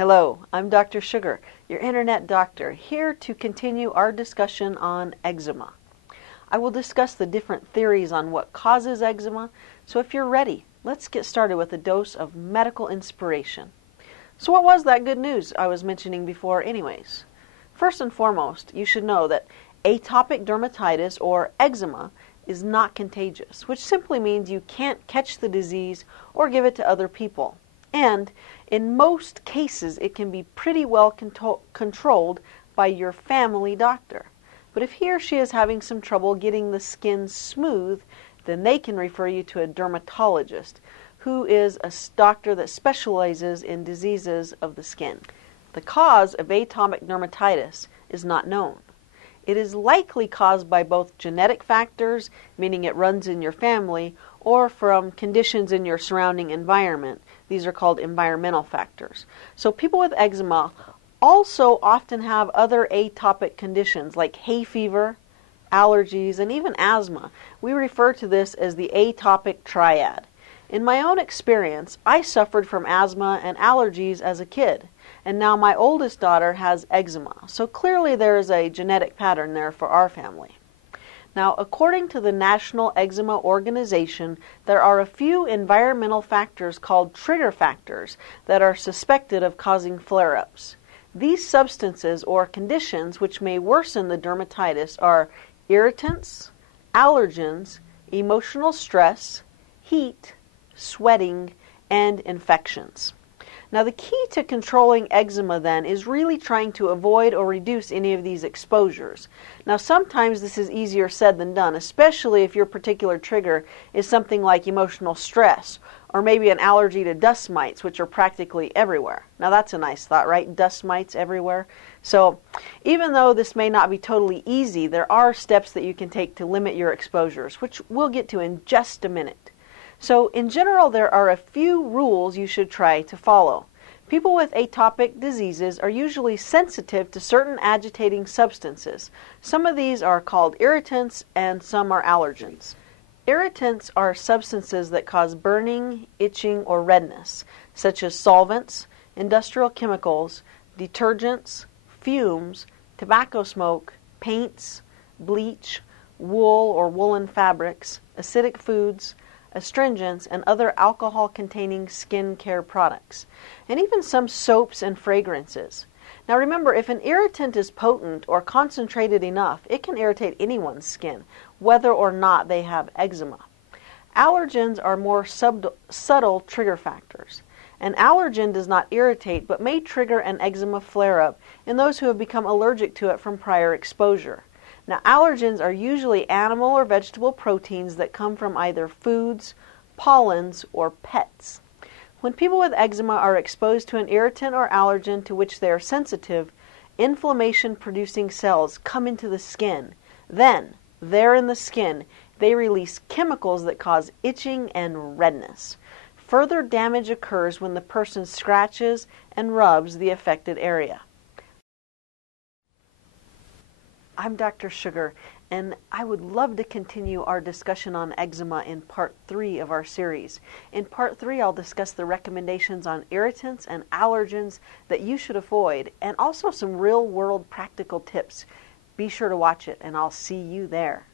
Hello, I'm Dr. Sugar, your internet doctor, here to continue our discussion on eczema. I will discuss the different theories on what causes eczema, so if you're ready, let's get started with a dose of medical inspiration. So what was that good news I was mentioning before anyways? First and foremost, you should know that atopic dermatitis or eczema is not contagious, which simply means you can't catch the disease or give it to other people. And in most cases, it can be pretty well controlled by your family doctor. But if he or she is having some trouble getting the skin smooth, then they can refer you to a dermatologist, who is a doctor that specializes in diseases of the skin. The cause of atopic dermatitis is not known. It is likely caused by both genetic factors, meaning it runs in your family, or from conditions in your surrounding environment. These are called environmental factors. So people with eczema also often have other atopic conditions like hay fever, allergies, and even asthma. We refer to this as the atopic triad. In my own experience, I suffered from asthma and allergies as a kid, and now my oldest daughter has eczema. So clearly there is a genetic pattern there for our family. Now, according to the National Eczema Organization, there are a few environmental factors called trigger factors that are suspected of causing flare-ups. These substances or conditions which may worsen the dermatitis are irritants, allergens, emotional stress, heat, sweating, and infections. Now, the key to controlling eczema then is really trying to avoid or reduce any of these exposures. Now, sometimes this is easier said than done, especially if your particular trigger is something like emotional stress or maybe an allergy to dust mites, which are practically everywhere. Now, that's a nice thought, right? Dust mites everywhere. So, even though this may not be totally easy, there are steps that you can take to limit your exposures, which we'll get to in just a minute. So, in general, there are a few rules you should try to follow. People with atopic diseases are usually sensitive to certain agitating substances. Some of these are called irritants and some are allergens. Irritants are substances that cause burning, itching, or redness, such as solvents, industrial chemicals, detergents, fumes, tobacco smoke, paints, bleach, wool or woolen fabrics, acidic foods, astringents, and other alcohol-containing skin care products, and even some soaps and fragrances. Now remember, if an irritant is potent or concentrated enough, it can irritate anyone's skin, whether or not they have eczema. Allergens are more subtle trigger factors. An allergen does not irritate but may trigger an eczema flare-up in those who have become allergic to it from prior exposure. Now, allergens are usually animal or vegetable proteins that come from either foods, pollens, or pets. When people with eczema are exposed to an irritant or allergen to which they are sensitive, inflammation-producing cells come into the skin. Then, there in the skin, they release chemicals that cause itching and redness. Further damage occurs when the person scratches and rubs the affected area. I'm Dr. Sugar, and I would love to continue our discussion on eczema in part 3 of our series. In part 3, I'll discuss the recommendations on irritants and allergens that you should avoid, and also some real-world practical tips. Be sure to watch it, and I'll see you there.